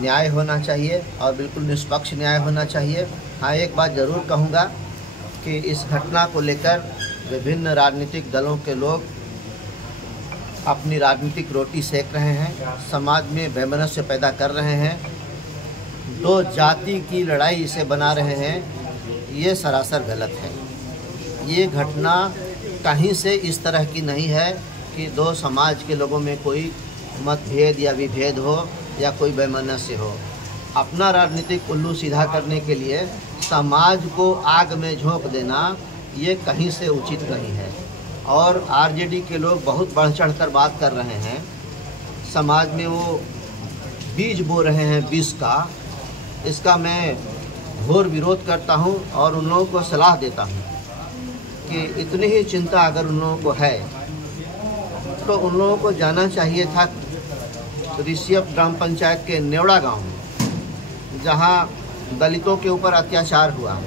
न्याय होना चाहिए और बिल्कुल निष्पक्ष न्याय होना चाहिए। हाँ, एक बात ज़रूर कहूँगा कि इस घटना को लेकर विभिन्न राजनीतिक दलों के लोग अपनी राजनीतिक रोटी सेक रहे हैं, समाज में वैमनस्य पैदा कर रहे हैं, दो जाति की लड़ाई इसे बना रहे हैं। ये सरासर गलत है। ये घटना कहीं से इस तरह की नहीं है कि दो समाज के लोगों में कोई मतभेद या विभेद हो या कोई वैमनस्य हो। अपना राजनीतिक उल्लू सीधा करने के लिए समाज को आग में झोंक देना ये कहीं से उचित नहीं है। और आरजेडी के लोग बहुत बढ़ चढ़ कर बात कर रहे हैं, समाज में वो बीज बो रहे हैं विष का। इसका मैं घोर विरोध करता हूं और उन लोगों को सलाह देता हूं कि इतनी ही चिंता अगर उन लोगों को है तो उन लोगों को जाना चाहिए था ऋषियप ग्राम पंचायत के नेवड़ा गांव में, जहां दलितों के ऊपर अत्याचार हुआ।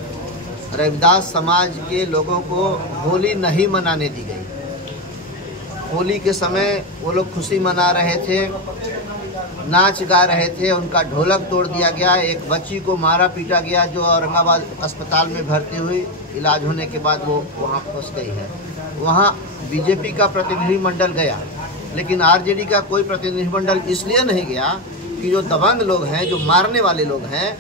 रविदास समाज के लोगों को होली नहीं मनाने दी गई। होली के समय वो लोग खुशी मना रहे थे, नाच गा रहे थे, उनका ढोलक तोड़ दिया गया। एक बच्ची को मारा पीटा गया जो औरंगाबाद अस्पताल में भर्ती हुई, इलाज होने के बाद वो वहाँ फंस गई है। वहाँ बीजेपी का प्रतिनिधिमंडल गया, लेकिन आरजेडी का कोई प्रतिनिधिमंडल इसलिए नहीं गया कि जो दबंग लोग हैं, जो मारने वाले लोग हैं,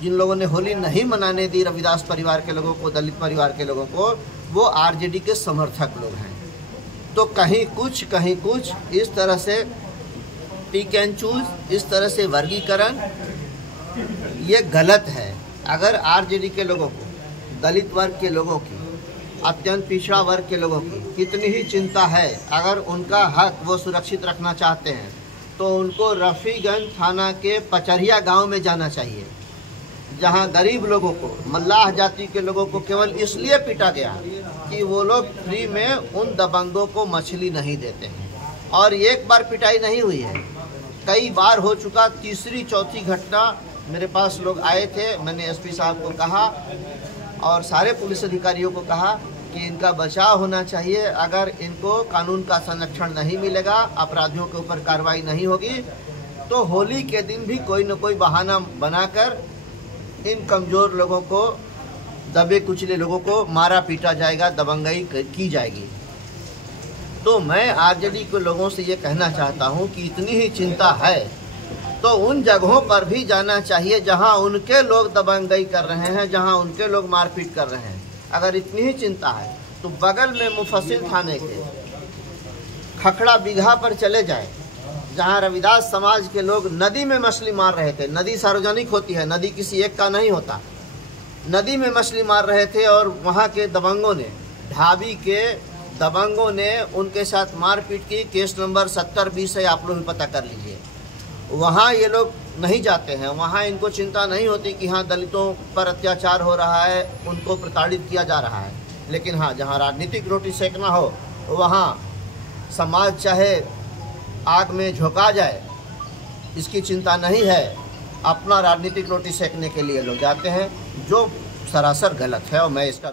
जिन लोगों ने होली नहीं मनाने दी रविदास परिवार के लोगों को, दलित परिवार के लोगों को, वो आरजेडी के समर्थक लोग हैं। तो कहीं कुछ इस तरह से पिक एंड चूज, इस तरह से वर्गीकरण, ये गलत है। अगर आरजेडी के लोगों को, दलित वर्ग के लोगों की, अत्यंत पिछड़ा वर्ग के लोगों की कितनी ही चिंता है, अगर उनका हक वो सुरक्षित रखना चाहते हैं तो उनको रफ़ीगंज थाना के पचरिया गांव में जाना चाहिए, जहां गरीब लोगों को, मल्लाह जाति के लोगों को केवल इसलिए पीटा गया कि वो लोग फ्री में उन दबंगों को मछली नहीं देते हैं। और एक बार पिटाई नहीं हुई है, कई बार हो चुका। तीसरी चौथी घटना मेरे पास लोग आए थे, मैंने एसपी साहब को कहा और सारे पुलिस अधिकारियों को कहा कि इनका बचाव होना चाहिए। अगर इनको कानून का संरक्षण नहीं मिलेगा, अपराधियों के ऊपर कार्रवाई नहीं होगी, तो होली के दिन भी कोई न कोई बहाना बनाकर इन कमज़ोर लोगों को, दबे कुचले लोगों को मारा पीटा जाएगा, दबंगई की जाएगी। तो मैं आरजेडी के लोगों से ये कहना चाहता हूँ कि इतनी ही चिंता है तो उन जगहों पर भी जाना चाहिए जहाँ उनके लोग दबंगई कर रहे हैं, जहाँ उनके लोग मारपीट कर रहे हैं। अगर इतनी ही चिंता है तो बगल में मुफस्सिल थाने के खखड़ा बीघा पर चले जाए, जहाँ रविदास समाज के लोग नदी में मछली मार रहे थे। नदी सार्वजनिक होती है, नदी किसी एक का नहीं होता। नदी में मछली मार रहे थे और वहाँ के दबंगों ने, ढाबी के दबंगों ने उनके साथ मारपीट की। केस नंबर 7020 है, आप लोग भी पता कर लीजिए। वहाँ ये लोग नहीं जाते हैं, वहाँ इनको चिंता नहीं होती कि हाँ दलितों पर अत्याचार हो रहा है, उनको प्रताड़ित किया जा रहा है। लेकिन हाँ, जहाँ राजनीतिक रोटी सेकना हो वहाँ समाज चाहे आग में झोंका जाए, इसकी चिंता नहीं है। अपना राजनीतिक रोटी सेकने के लिए लोग जाते हैं, जो सरासर गलत है और मैं इसका